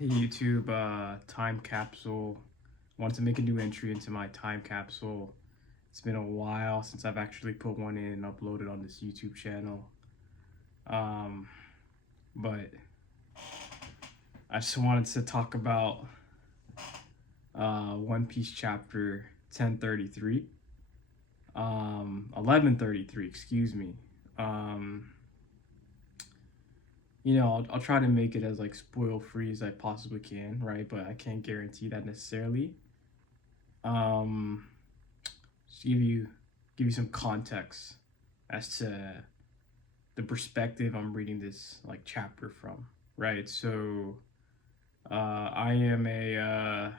Hey YouTube, time capsule. Want to make a new entry into my time capsule. It's been a while since I've actually put one in and uploaded on this YouTube channel. Um, but I just wanted to talk about One Piece chapter 1033. 1133, excuse me. Um, I'll try to make it as like spoil free as I possibly can, right? But I can't guarantee that necessarily. Um, just give you some context as to the perspective I'm reading this like chapter from, right? So, I am a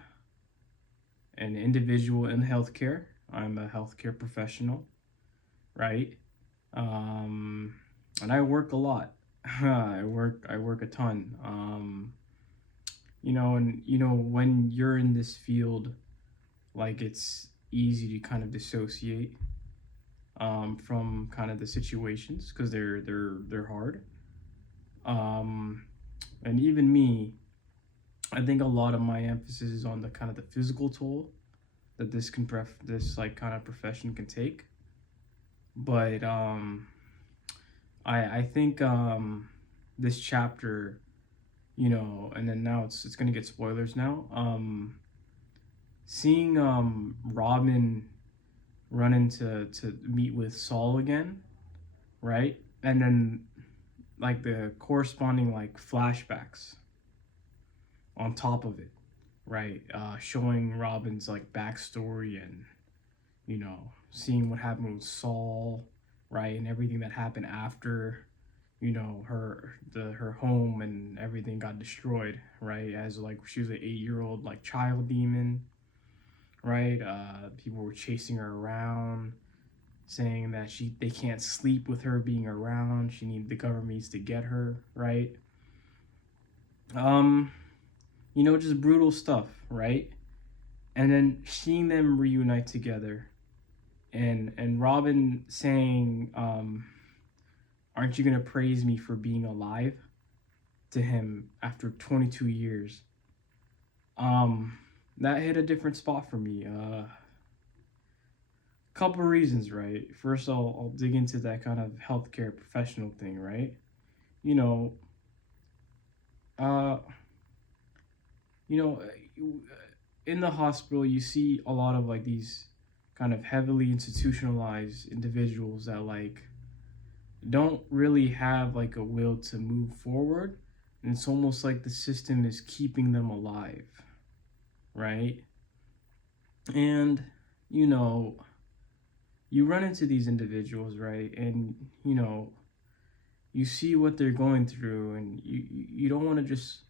an individual in healthcare. I'm a healthcare professional, right? Um, and I work a lot. I work a ton. When you're in this field, like it's easy to kind of dissociate from kind of the situations because they're hard. Um, and even me, I think a lot of my emphasis is on the kind of the physical toll that this like kind of profession can take. But I think this chapter, and then now it's gonna get spoilers now. Seeing Robin run into to meet with Saul again, right? And then like the corresponding like flashbacks on top of it, right? Showing Robin's like backstory and seeing what happened with Saul, right, and everything that happened after her home and everything got destroyed, right? As like she was an 8-year old like child demon, right? People were chasing her around, saying that they can't sleep with her being around. The government needs to get her, right? Um, just brutal stuff, right? And then seeing them reunite together, and Robin saying, "Aren't you gonna praise me for being alive?" to him after 22 years. Um, that hit a different spot for me. Couple reasons, right? First, I'll dig into that kind of healthcare professional thing, right? You know, uh, you know, in the hospital, you see a lot of like these kind of heavily institutionalized individuals that like don't really have like a will to move forward, and it's almost like the system is keeping them alive, right? And you know, you run into these individuals, right? And you see what they're going through, and you don't want to just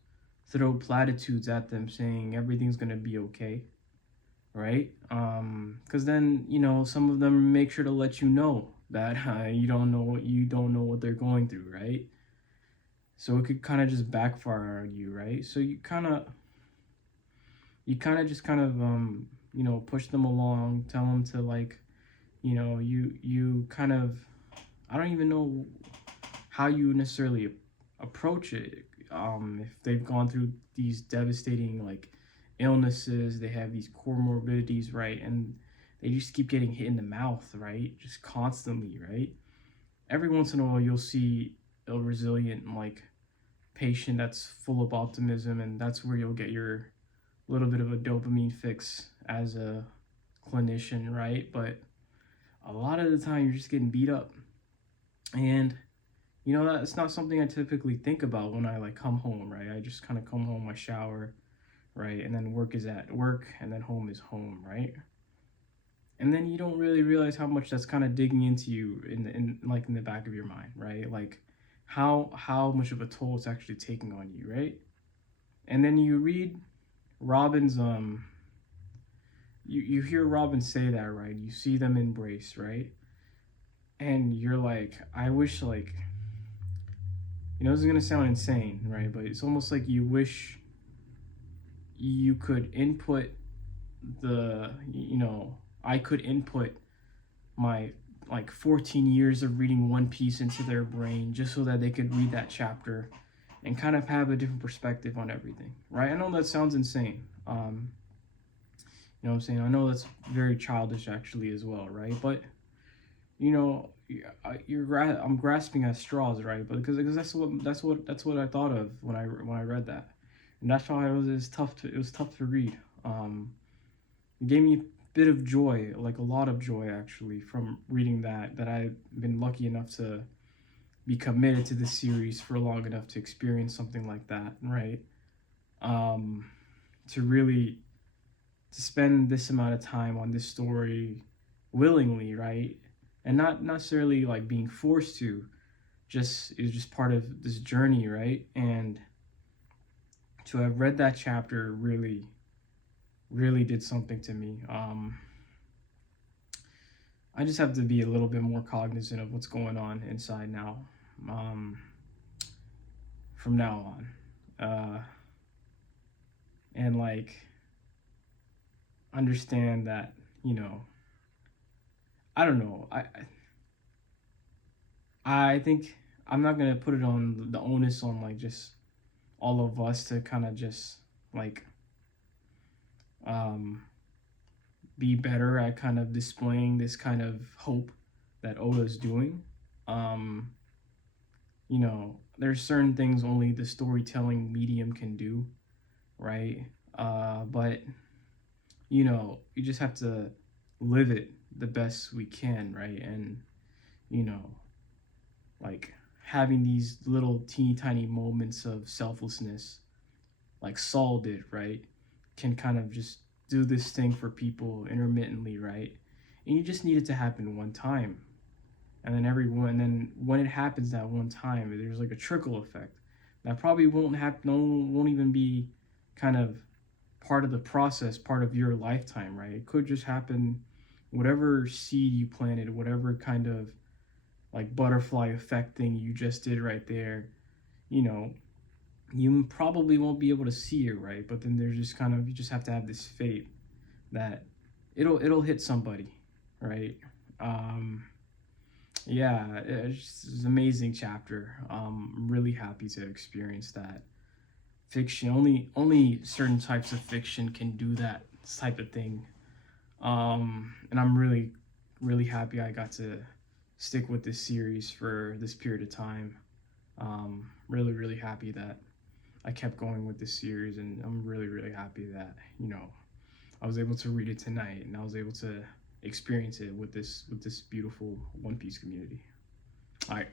throw platitudes at them saying everything's gonna be okay, right? Because then some of them make sure to let you know that you don't know what they're going through, right? So it could kind of just backfire on you, right? So you kind of just kind of push them along, tell them to like you kind of, I don't even know how you necessarily approach it. If they've gone through these devastating like illnesses, they have these comorbidities, right? And they just keep getting hit in the mouth, right? Just constantly, right? Every once in a while, you'll see a resilient like patient that's full of optimism, and that's where you'll get your little bit of a dopamine fix as a clinician, right? But a lot of the time, you're just getting beat up, and that's not something I typically think about when I like come home, right? I just kind of come home, I shower, right? And then work is at work, and then home is home, right? And then you don't really realize how much that's kind of digging into you in the back of your mind, right? Like how much of a toll it's actually taking on you, right? And then you read Robin's you hear Robin say that, right? You see them embrace, right? And you're like, I wish like this is gonna sound insane, right? But it's almost like you wish you could input I could input my like 14 years of reading One Piece into their brain just so that they could read that chapter and kind of have a different perspective on everything, right? I know that sounds insane. You know what I'm saying? I know that's very childish actually as well, right? But you know, I'm grasping at straws, right? But because that's what I thought of when I read that, and that's why it was tough to read. It gave me a bit of joy, like a lot of joy actually, from reading that I've been lucky enough to be committed to this series for long enough to experience something like that, right? Um, to really to spend this amount of time on this story willingly, right? And not necessarily like being forced to, just it was just part of this journey, right? And to have read that chapter really did something to me. I just have to be a little bit more cognizant of what's going on inside now, um, from now on, and like understand that, you know, I don't know. I think I'm not gonna put it on the onus on like just all of us to kind of just like um be better at kind of displaying this kind of hope that Oda's doing. Um, you know, there's certain things only the storytelling medium can do, right? But you know, you just have to live it the best we can, right? And you know, like having these little teeny tiny moments of selflessness, like Saul did, right? Can kind of just do this thing for people intermittently, right? And you just need it to happen one time. And then when it happens that one time, there's like a trickle effect that probably won't happen, no, won't even be kind of part of the process, part of your lifetime, right? It could just happen, whatever seed you planted, whatever kind of like butterfly effect thing you just did right there, you know, you probably won't be able to see it, right? But then there's just kind of, you just have to have this faith that it'll hit somebody, right? Um, yeah, it's an amazing chapter. I'm really happy to experience that. Fiction, only certain types of fiction can do that type of thing. And I'm really happy I got to stick with this series for this period of time. Really happy that I kept going with this series, and I'm really happy that, you know, I was able to read it tonight, and I was able to experience it with this beautiful One Piece community. All right.